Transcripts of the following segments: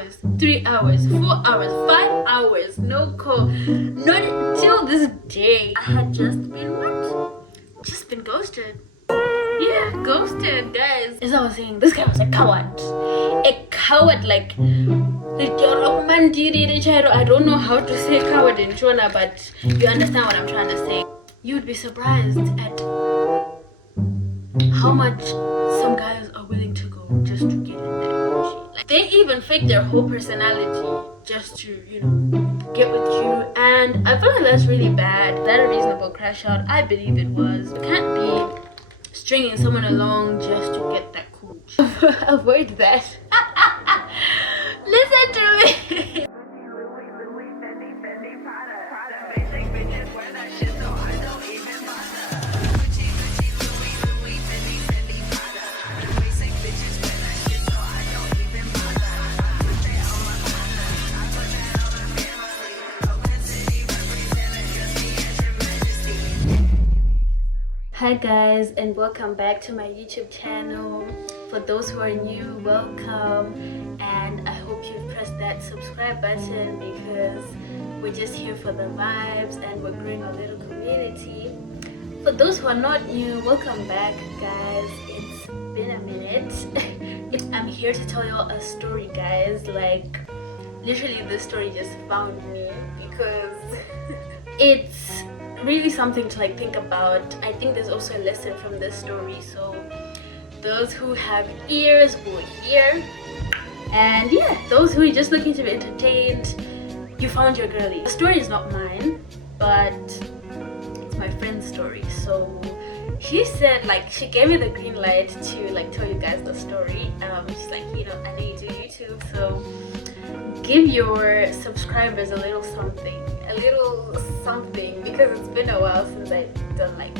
hours, 3 hours, 4 hours, 5 hours, no call. Not until this day. I had just been what? Just been ghosted. Yeah, ghosted, guys. As I was saying, this guy was a coward. A coward, like I don't know how to say coward in Shona, but you understand what I'm trying to say. You'd be surprised at how much some guys are willing to go just to get in there. Like, they even fake their whole personality just to, get with you. And I feel like that's really bad. Is that a reasonable crash out? I believe it was. You can't be stringing someone along just to get that cooch. Avoid that. Listen to me. Hi guys, and welcome back to my YouTube channel. For those who are new, welcome, and I hope you've pressed that subscribe button because we're just here for the vibes and we're growing a little community. For those who are not new, welcome back guys. It's been a minute. I'm here to tell you all a story, guys. Like, literally this story just found me because it's really something to think about. I think there's also a lesson from this story, so those who have ears will hear, and yeah, those who are just looking to be entertained, you found your girlie. The story is not mine, but it's my friend's story. So she said, she gave me the green light to tell you guys the story. She's like, I know you do YouTube, so give your subscribers a little something because it's been a while since I've done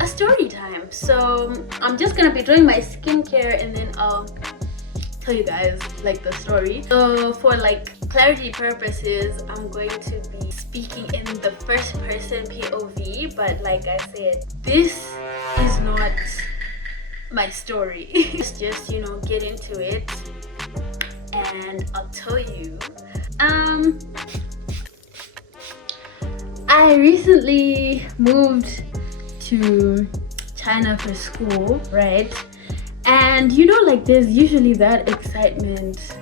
a story time. So I'm just gonna be doing my skincare and then I'll tell you guys the story. So for clarity purposes, I'm going to be speaking in the first person POV, but like I said, this is not my story. Just get into it and I'll tell you. I recently moved to China for school, right? And there's usually that excitement,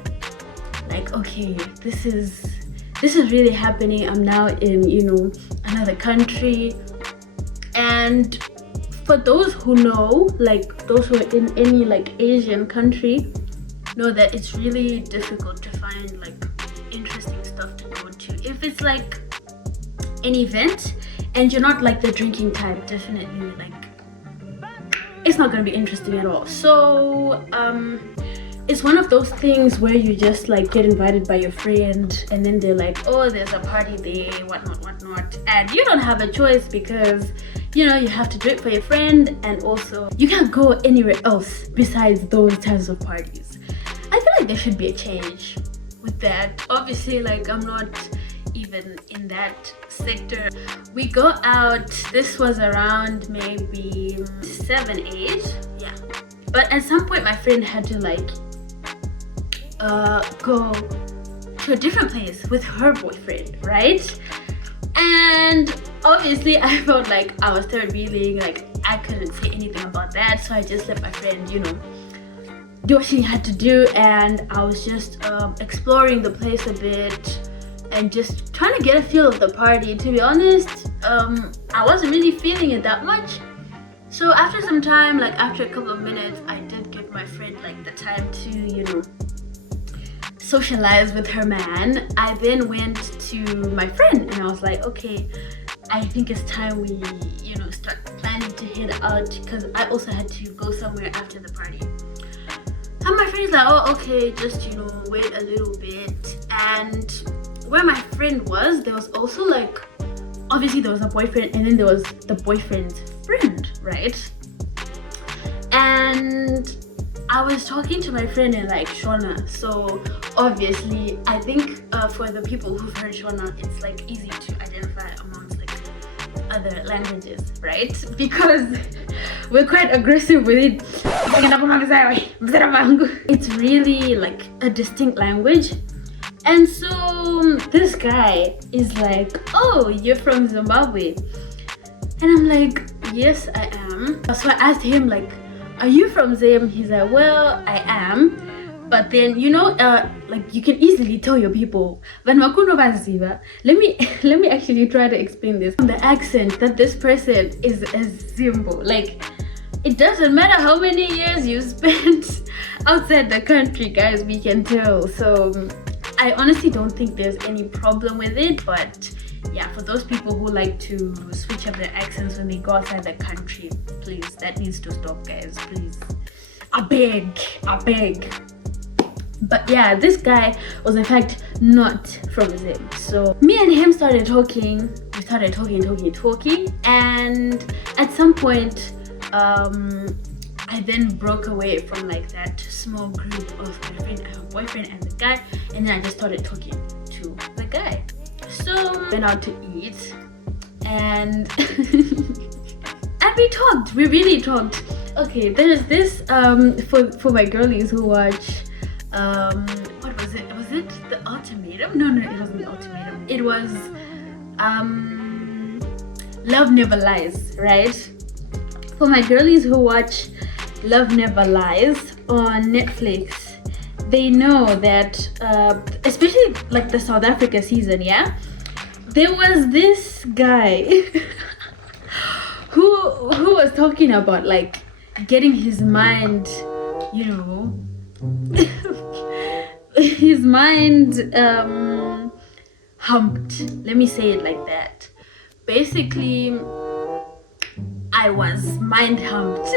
okay, this is really happening. I'm now in another country. And for those who know, those who are in any Asian country, know that it's really difficult to find interesting stuff to go to. If it's an event and you're not the drinking type, definitely it's not going to be interesting at all. So it's one of those things where you just get invited by your friend and then they're oh, there's a party there, whatnot, and you don't have a choice because you have to do it for your friend, and also you can't go anywhere else besides those types of parties. I feel there should be a change with that. Obviously I'm not even in that sector. We go out, this was around maybe 7, 8, yeah, but at some point my friend had to go to a different place with her boyfriend, right? And obviously I felt I was third wheeling, I couldn't say anything about that, so I just let my friend do what she had to do, and I was just exploring the place a bit and just trying to get a feel of the party. To be honest, I wasn't really feeling it that much. So after some time, after a couple of minutes, I did give my friend the time to socialize with her man. I then went to my friend and I was like, okay, I think it's time we start planning to head out, because I also had to go somewhere after the party. And my friend's like, oh, okay, just wait a little bit. And where my friend was, there was also obviously there was a boyfriend, and then there was the boyfriend's friend, right? And I was talking to my friend in Shona, so obviously I think for the people who've heard Shona, it's easy to identify amongst other languages, right? Because we're quite aggressive with it. It's really like a distinct language. And so this guy is like, oh, you're from Zimbabwe. And I'm like, yes, I am. So I asked him like, are you from Zim? He's like, well, I am. But then, you know, like you can easily tell your people. Let me actually try to explain this. The accent that this person is a Zimbo. Like, it doesn't matter how many years you spent outside the country, guys, we can tell. So I honestly don't think there's any problem with it, but yeah, for those people who like to switch up their accents when they go outside the country, please, that needs to stop, guys, please. I beg. But yeah, this guy was in fact not from Zim. So me and him started talking. We started talking, and at some point, I then broke away from like that small group of my friend and her boyfriend and the guy, and then I just started talking to the guy. So went out to eat, and and we really talked. Okay, there's this for my girlies who watch what was it? Was it The Ultimatum? No, it wasn't The Ultimatum. It was Love Never Lies, right? For my girlies who watch Love Never Lies on Netflix, they know that especially like the South Africa season, yeah, there was this guy who was talking about like getting his mind, you know, his mind humped. Let me say it like that. Basically, I was mind humped.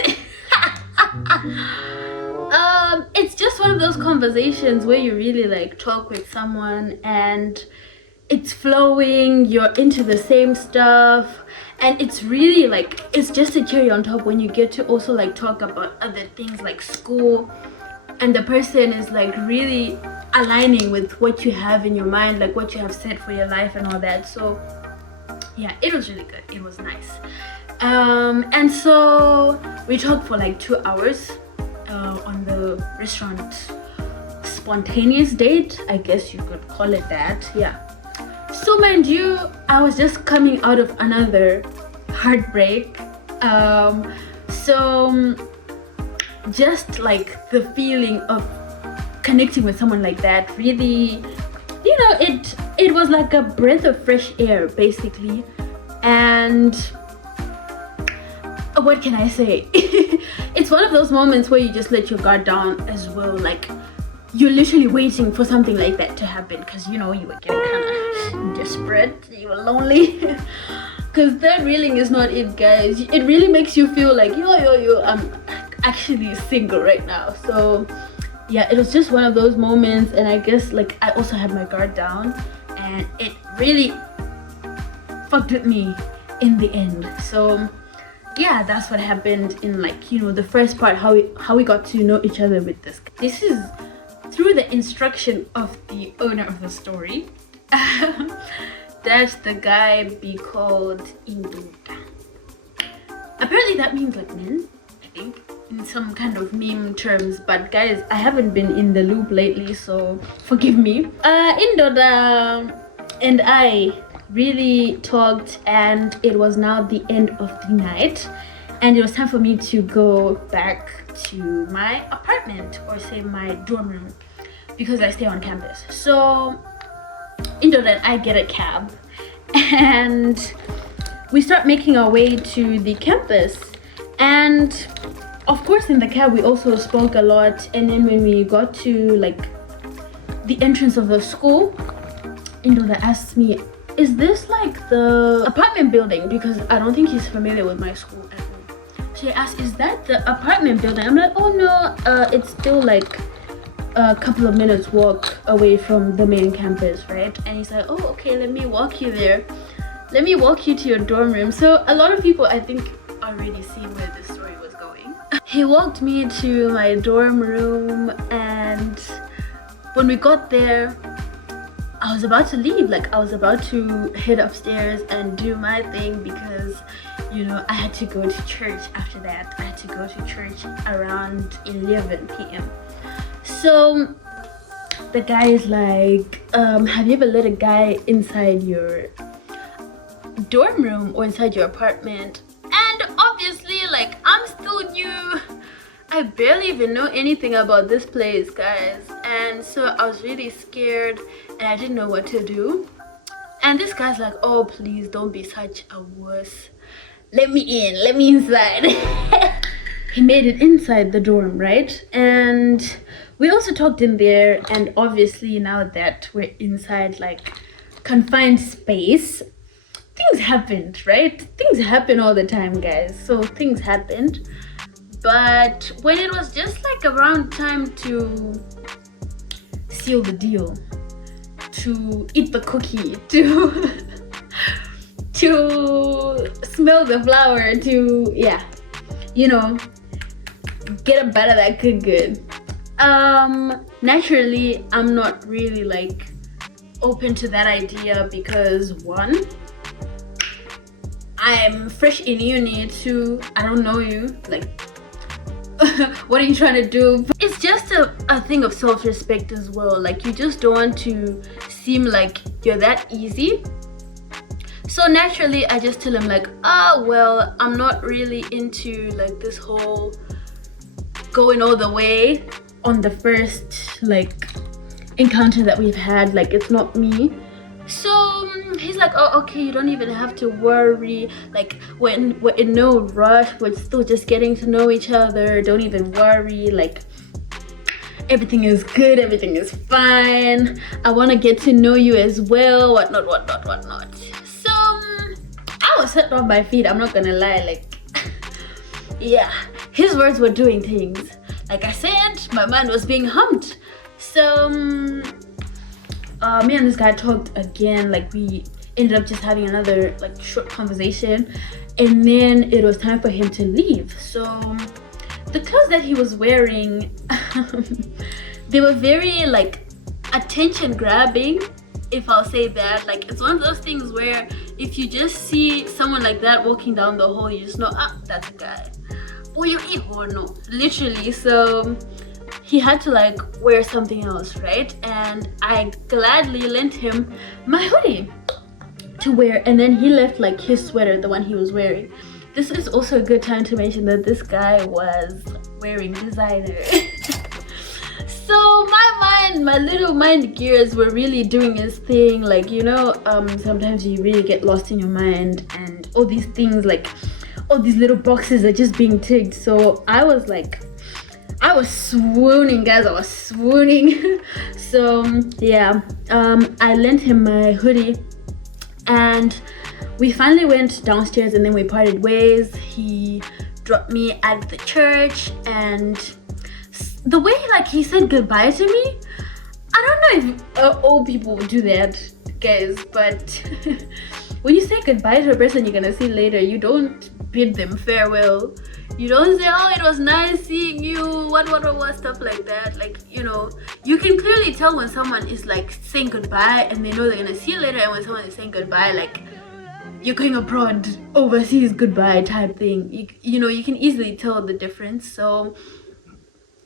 It's just one of those conversations where you really like talk with someone and it's flowing, you're into the same stuff, and it's really like, it's just a cherry on top when you get to also like talk about other things like school, and the person is like really aligning with what you have in your mind, like what you have set for your life and all that. So yeah, it was really good. It was nice. And so we talked for like 2 hours on the restaurant. Spontaneous date, I guess you could call it that. Yeah. So mind you, I was just coming out of another heartbreak. So just like the feeling of connecting with someone like that, really, you know, it was like a breath of fresh air basically. And what can I say? It's one of those moments where you just let your guard down as well. Like, you're literally waiting for something like that to happen because, you know, you were getting kind of desperate, you were lonely. Because that reeling is not it, guys. It really makes you feel like, yo, I'm actually single right now. So yeah, it was just one of those moments, and I guess like I also had my guard down, and it really fucked with me in the end. So yeah, that's what happened in like, you know, the first part, how we got to know each other with this. This is through the instruction of the owner of the story. That the guy be called Induka. Apparently that means like men, I think, in some kind of meme terms, but guys, I haven't been in the loop lately, so forgive me. Indoda and I really talked, and it was now the end of the night, and it was time for me to go back to my apartment, or say my dorm room, because I stay on campus. So Indoda and I get a cab, and we start making our way to the campus. And of course in the cab we also spoke a lot, and then when we got to like the entrance of the school, Indoda asked me, is this like the apartment building? Because I don't think he's familiar with my school at all. She asked, is that the apartment building? I'm like, oh no, it's still like a couple of minutes walk away from the main campus, right? And he's like, oh okay, let me walk you there, let me walk you to your dorm room. So a lot of people, I think, already see where this story was going. He walked me to my dorm room, and when we got there, I was about to leave, like I was about to head upstairs and do my thing because, you know, I had to go to church after that. I had to go to church around 11 p.m. So the guy is like, have you ever let a guy inside your dorm room or inside your apartment? And obviously, like, I'm still new. I barely even know anything about this place, guys, and so I was really scared and I didn't know what to do. And this guy's like, oh, please don't be such a wuss, let me in, let me inside. He made it inside the dorm, right? And we also talked in there, and obviously now that we're inside like confined space, things happened, right? Things happen all the time, guys. So things happened. But when it was just like around time to seal the deal, to eat the cookie, to smell the flower, to, yeah, you know, get a bite of that good. Naturally, I'm not really like open to that idea because one, I'm fresh in uni, two, I don't know you, like, what are you trying to do? It's just a thing of self-respect as well. Like, you just don't want to seem like you're that easy. So naturally I just tell him like, well, I'm not really into like this whole going all the way on the first like encounter that we've had. Like, it's not me. So he's like, oh, okay, you don't even have to worry, like we're in no rush, we're still just getting to know each other, don't even worry, like everything is good, everything is fine, I want to get to know you as well, whatnot. So I was set on my feet, I'm not gonna lie, like yeah, his words were doing things. Like I said, my mind was being humped. So me and this guy talked again, like we ended up just having another like short conversation, and then it was time for him to leave. So the clothes that he was wearing they were very like attention grabbing, if I'll say that. Like, it's one of those things where if you just see someone like that walking down the hall, you just know, that's a guy, or you eat or no, literally. So he had to like wear something else, right? And I gladly lent him my hoodie to wear, and then he left like his sweater, the one he was wearing. This is also a good time to mention that this guy was wearing designer. So my little mind gears were really doing its thing. Like, you know, sometimes you really get lost in your mind and all these things, like all these little boxes are just being ticked. So I was swooning, guys, I was swooning. So yeah, I lent him my hoodie and we finally went downstairs, and then we parted ways. He dropped me at the church, and the way like he said goodbye to me, I don't know if old people would do that, guys, but when you say goodbye to a person you're gonna see later, you don't bid them farewell. You don't say, oh, it was nice seeing you, what, stuff like that. Like, you know, you can clearly tell when someone is like saying goodbye and they know they're gonna see you later, and when someone is saying goodbye, like you're going abroad, overseas goodbye type thing. You know, you can easily tell the difference. So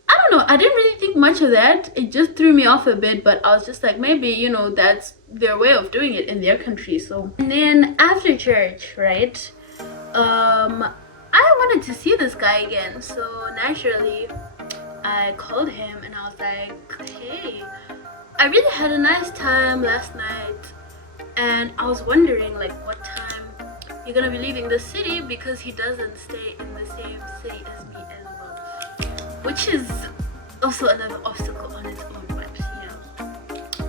I don't know, I didn't really think much of that. It just threw me off a bit, but I was just like, maybe, you know, that's their way of doing it in their country. So, and then after church, right, I wanted to see this guy again. So naturally I called him and I was like, hey, I really had a nice time last night, and I was wondering like what time you're gonna be leaving the city, because he doesn't stay in the same city as me as well, which is also another obstacle on its own. But you know,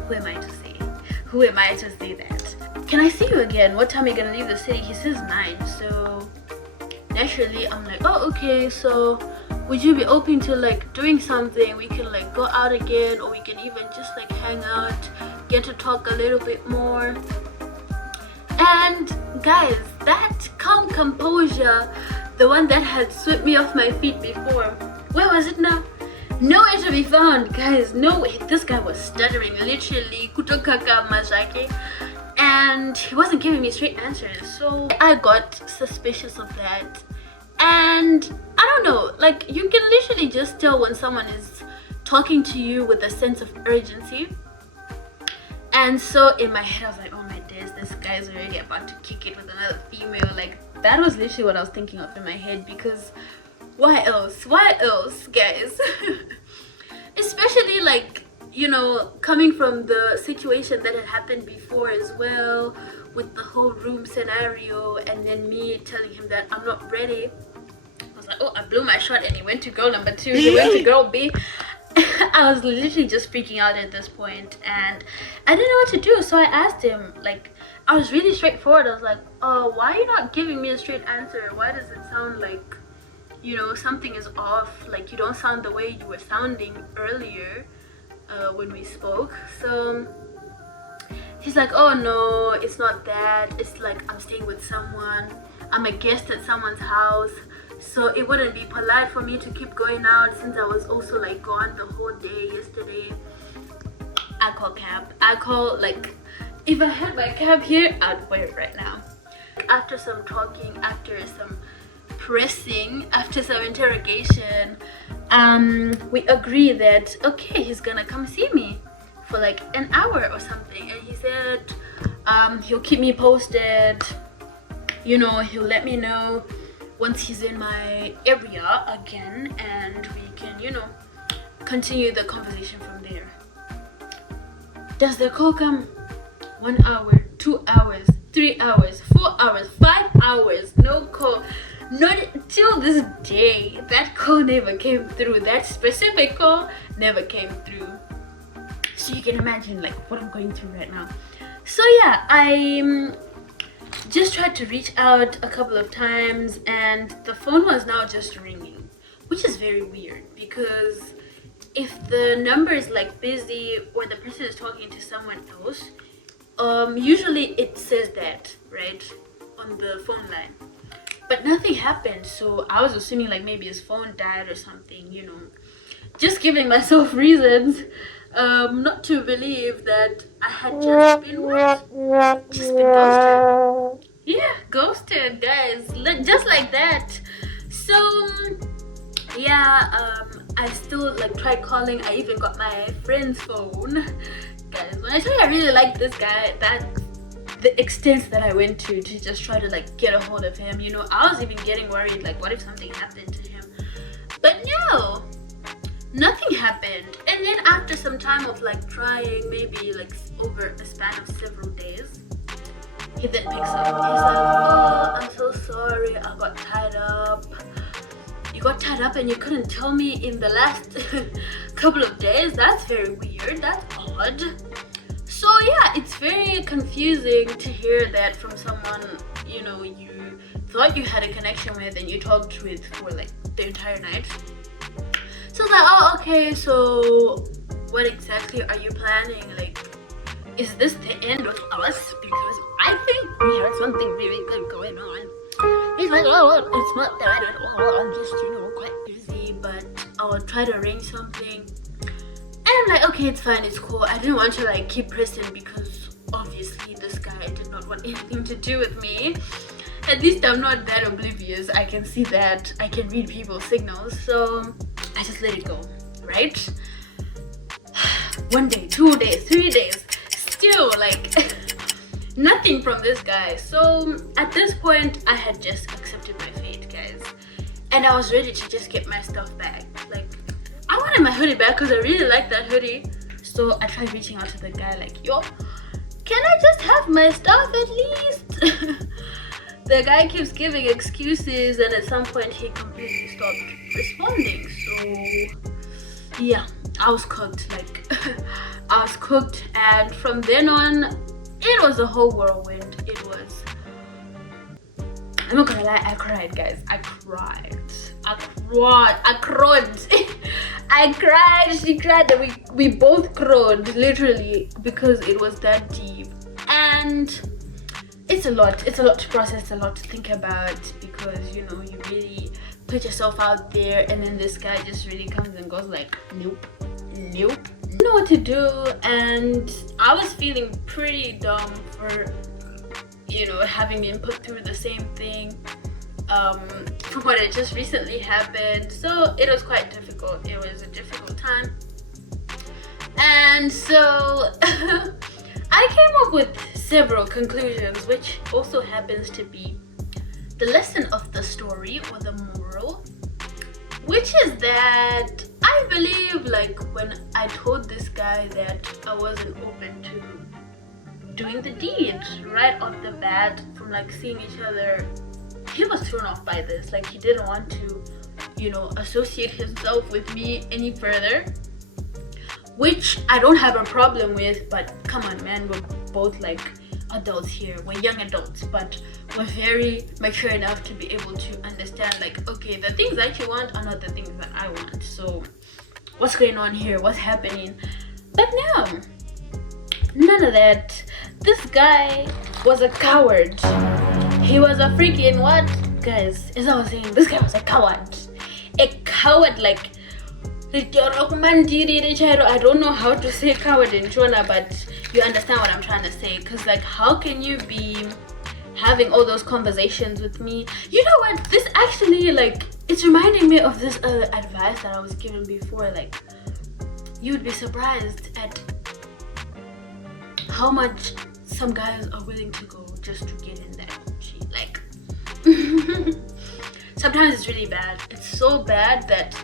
who am I to say that? Can I see you again? What time are you gonna leave the city? He says 9. So naturally I'm like, oh, okay, so would you be open to like doing something? We can like go out again, or we can even just like hang out, get to talk a little bit more. And guys, that calm composure, the one that had swept me off my feet before, where was it now? Nowhere to be found, guys. No way. This guy was stuttering, literally kutoka kama zake, and he wasn't giving me straight answers. So I got suspicious of that. And I don't know, like, you can literally just tell when someone is talking to you with a sense of urgency. And so in my head I was like, oh my days, this guy's already about to kick it with another female. Like, that was literally what I was thinking of in my head, because why else guys? Especially, like, you know, coming from the situation that had happened before as well, with the whole room scenario, and then me telling him that I'm not ready. I was like, oh, I blew my shot, and he went to girl number 2, he went to girl B. I was literally just freaking out at this point, and I didn't know what to do. So I asked him, like, I was really straightforward. I was like, oh, why are you not giving me a straight answer? Why does it sound like, you know, something is off? Like, you don't sound the way you were sounding earlier when we spoke. So he's like, oh no, it's not that, it's like I'm staying with someone, I'm a guest at someone's house, so it wouldn't be polite for me to keep going out since I was also like gone the whole day yesterday. I call cab. I call, like, if I had my cab here, I'd wear it right now. After some talking, after some pressing, after some interrogation, we agree that okay, he's gonna come see me for like an hour or something, and he said he'll keep me posted, you know, he'll let me know once he's in my area again, and we can, you know, continue the conversation from there. Does the call come? 1 hour, 2 hours, 3 hours, 4 hours, 5 hours, no call. Not till this day, that call never came through. That specific call never came through. So you can imagine like what I'm going through right now. So yeah, I just tried to reach out a couple of times, and the phone was now just ringing, which is very weird, because if the number is like busy or the person is talking to someone else, usually it says that, right, on the phone line. But nothing happened, so I was assuming like maybe his phone died or something, you know, just giving myself reasons not to believe that I had just been what? Just been ghosted. Yeah, ghosted, guys, just like that. So yeah, I still like tried calling. I even got my friend's phone. Guys, when I tell you I really like this guy, that the extent that I went to just try to like get a hold of him, you know, I was even getting worried, like what if something happened to him? But no, nothing happened. And then after some time of like trying, maybe like over a span of several days, he then picks up. He's like, oh, I'm so sorry, I got tied up. You got tied up and you couldn't tell me in the last couple of days? That's very weird, that's odd. So yeah, it's very confusing to hear that from someone, you know, you thought you had a connection with and you talked with for like the entire night. So I was like, oh, okay, so what exactly are you planning? Like, is this the end of us? Because I think we have something really good going on. He's like, oh, it's not that at all, I'm just, you know, quite busy, but I'll try to arrange something. And I'm like, okay, it's fine, it's cool. I didn't want to like keep pressing, because obviously this guy did not want anything to do with me. At least I'm not that oblivious. I can see that, I can read people's signals, so I just let it go, right? 1 day, 2 days, 3 days, still like nothing from this guy. So at this point I had just accepted my fate, guys, and I was ready to just get my stuff back. Like, I wanted my hoodie back because I really like that hoodie. So I tried reaching out to the guy like, yo, can I just have my stuff at least? The guy keeps giving excuses, and at some point he completely stopped responding. So yeah, I was cooked. Like I was cooked, and from then on it was a whole whirlwind. It was, I'm not gonna lie, I cried, guys. I cried. She cried, that we both cried, literally, because it was that deep. And it's a lot to process, a lot to think about, because, you know, you really put yourself out there, and then this guy just really comes and goes like, nope, nope. I didn't know what to do, and I was feeling pretty dumb for, you know, having been put through the same thing from what had just recently happened. So it was quite difficult. It was a difficult time, and so I came up with several conclusions, which also happens to be the lesson of the story, or the moral, which is that I believe, like, when I told this guy that I wasn't open to doing the deed right off the bat, from like seeing each other, he was thrown off by this. Like, he didn't want to, you know, associate himself with me any further, which I don't have a problem with. But come on, man, we're both like adults here, we're young adults, but we're very mature enough to be able to understand, like, okay, the things that you want are not the things that I want, so what's going on here, what's happening? But no, none of that. This guy was a coward. He was a freaking what, guys? As I was saying, this guy was a coward. A coward, like, I don't know how to say coward in Chona, but you understand what I'm trying to say. Because, like, how can you be having all those conversations with me? You know what? This actually, like, it's reminding me of this advice that I was given before. Like, you would be surprised at how much some guys are willing to go just to get in that shit. Like, sometimes it's really bad. It's so bad that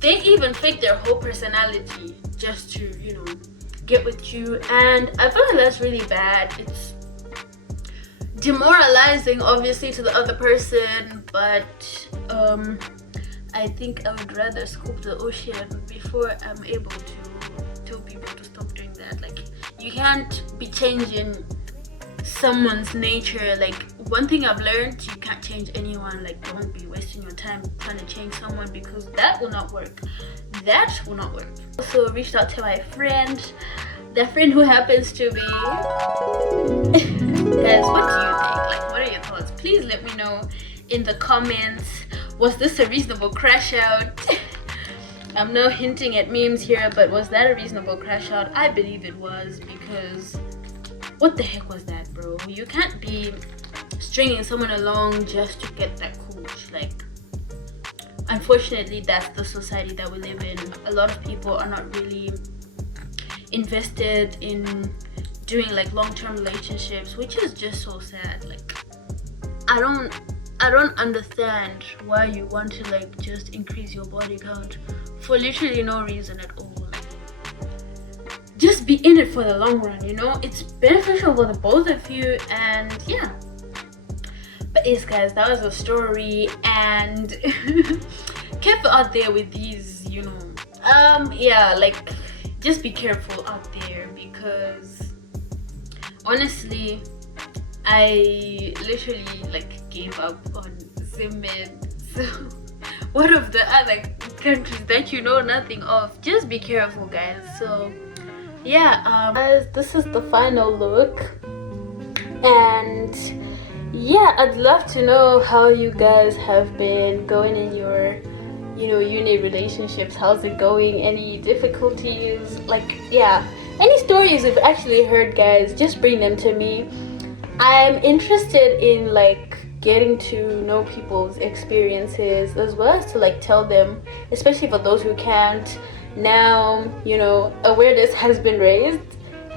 they even fake their whole personality just to, you know, get with you. And I feel like that's really bad. It's demoralizing, obviously, to the other person, but I think I would rather scoop the ocean before I'm able to tell people to stop doing that. Like, you can't be changing someone's nature. Like, one thing I've learned, you can't change anyone. Like, don't be wasting your time trying to change someone, because that will not work. That will not work. Also reached out to my friend, the friend who happens to be guys, what do you think? Like, what are your thoughts? Please let me know in the comments. Was this a reasonable crash out? I'm not hinting at memes here, but was that a reasonable crash out? I believe it was, because what the heck was that, bro? You can't be stringing someone along just to get that cooch. Like, unfortunately, that's the society that we live in. A lot of people are not really invested in doing like long-term relationships, which is just so sad. Like, I don't understand why you want to like just increase your body count for literally no reason at all. Like, just be in it for the long run, you know? It's beneficial for the both of you, and yeah. But yes, guys, that was the story, and careful out there with these, you know, yeah, like, just be careful out there, because honestly, I literally like gave up on Zim. So one of the other countries that you know nothing of, just be careful, guys. So yeah, guys, this is the final look, and yeah, I'd love to know how you guys have been going in your, you know, uni relationships. How's it going? Any difficulties? Like, yeah, any stories you've actually heard, guys, just bring them to me. I'm interested in like getting to know people's experiences, as well as to like tell them, especially for those who can't. Now, you know, awareness has been raised,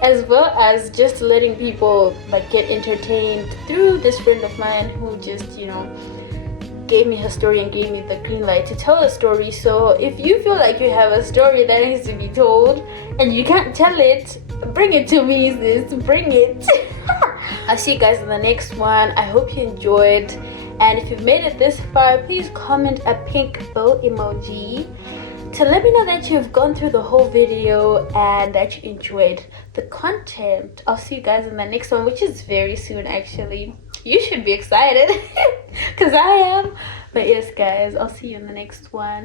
as well as just letting people like get entertained through this friend of mine who just, you know, gave me her story and gave me the green light to tell a story. So if you feel like you have a story that needs to be told and you can't tell it, bring it to me, sis. Bring it. I'll see you guys in the next one. I hope you enjoyed, and if you've made it this far, please comment a pink bow emoji to let me know that you've gone through the whole video and that you enjoyed the content. I'll see you guys in the next one, which is very soon actually. You should be excited because I am. But yes, guys, I'll see you in the next one.